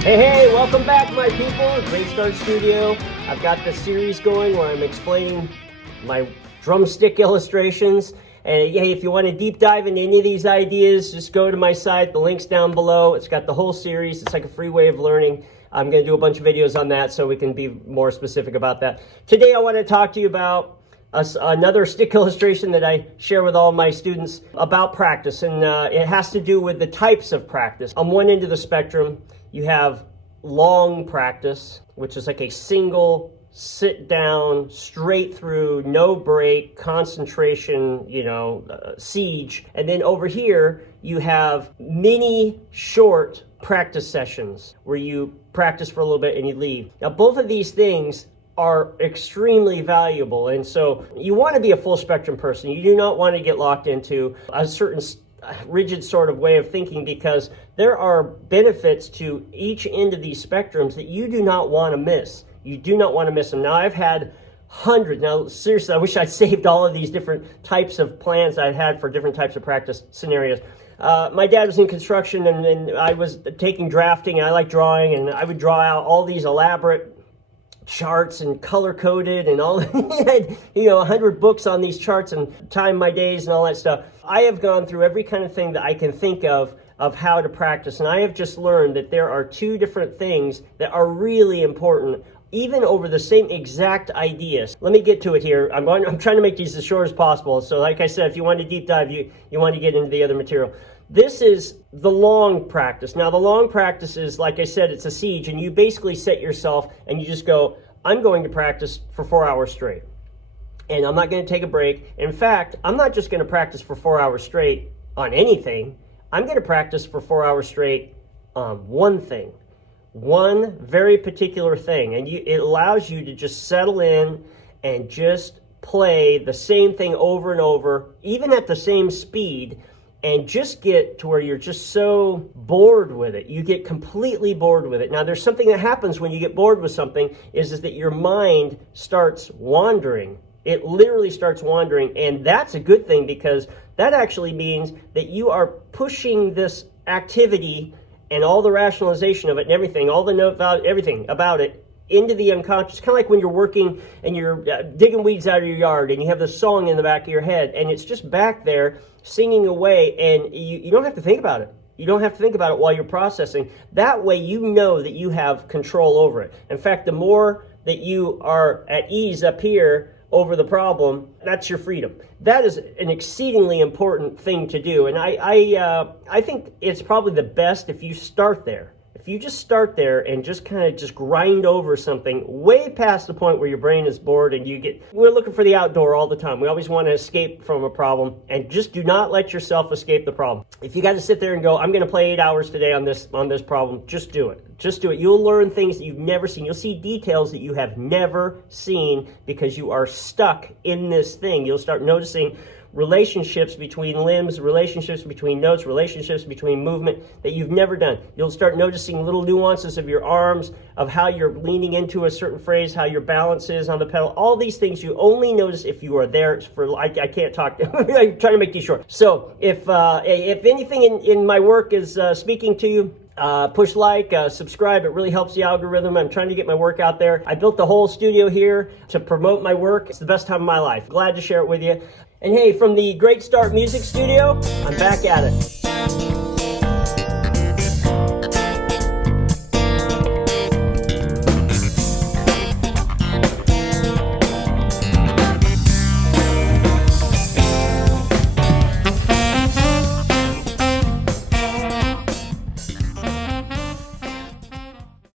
Hey, welcome back, my people. Great Start Studio. I've got the series going where I'm explaining my drumstick illustrations. And hey, if you want to deep dive into any of these ideas, just go to my site. The link's down below. It's got the whole series. It's like a free way of learning. I'm going to do a bunch of videos on that so we can be more specific about that. Today, I want to talk to you about another stick illustration that I share with all my students about practice. And it has to do with the types of practice. On one end of the spectrum, you have long practice, which is like a single sit down, straight through, no break, concentration, siege. And then over here, you have mini short practice sessions where you practice for a little bit and you leave. Now, both of these things are extremely valuable. And so you want to be a full spectrum person. You do not want to get locked into a certain rigid sort of way of thinking, because there are benefits to each end of these spectrums that you do not want to miss. You do not want to miss them. Now, I've had hundreds. Now, seriously, I wish I'd saved all of these different types of plans I've had for different types of practice scenarios. My dad was in construction, and I was taking drafting, and I like drawing, and I would draw out all these elaborate charts and color-coded and all. He had, 100 books on these charts and time my days and all that stuff. I have gone through every kind of thing that I can think of how to practice, and I have just learned that there are two different things that are really important, even over the same exact ideas. Let me get to it here. I'm trying to make these as short as possible. So like I said, if you want to deep dive, you want to get into the other material. This is the long practice. Now, the long practice is, like I said, it's a siege, and you basically set yourself and you just go, I'm going to practice for 4 hours straight. And I'm not going to take a break. In fact, I'm not just going to practice for 4 hours straight on anything. I'm going to practice for 4 hours straight on one thing. One very particular thing. And it allows you to just settle in and just play the same thing over and over, even at the same speed, and just get to where you're just so bored with it. You get completely bored with it. Now, there's something that happens when you get bored with something is that your mind starts wandering. It literally starts wandering, and that's a good thing, because that actually means that you are pushing this activity and all the rationalization of it and everything, all the note value, everything about it, into the unconscious. Kind of like when you're working and you're digging weeds out of your yard and you have this song in the back of your head and it's just back there singing away, and you don't have to think about it. You don't have to think about it while you're processing. That way you know that you have control over it. In fact, the more that you are at ease up here over the problem, that's your freedom. That is an exceedingly important thing to do. And I think it's probably the best if you start there. If you just start there and just kind of just grind over something way past the point where your brain is bored and we're looking for the outdoor all the time. We always want to escape from a problem, and just do not let yourself escape the problem. If you got to sit there and go, I'm going to play 8 hours today on this problem, just do it. Just do it. You'll learn things that you've never seen. You'll see details that you have never seen because you are stuck in this thing. You'll start noticing relationships between limbs, relationships between notes, relationships between movement that you've never done. You'll start noticing little nuances of your arms, of how you're leaning into a certain phrase, how your balance is on the pedal. All these things you only notice if you are there. I can't talk. I'm trying to make these short. So if anything in my work is speaking to you, push like, subscribe. It really helps the algorithm. I'm trying to get my work out there. I built the whole studio here to promote my work. It's the best time of my life. Glad to share it with you. And hey, from the Great Start Music Studio, I'm back at it.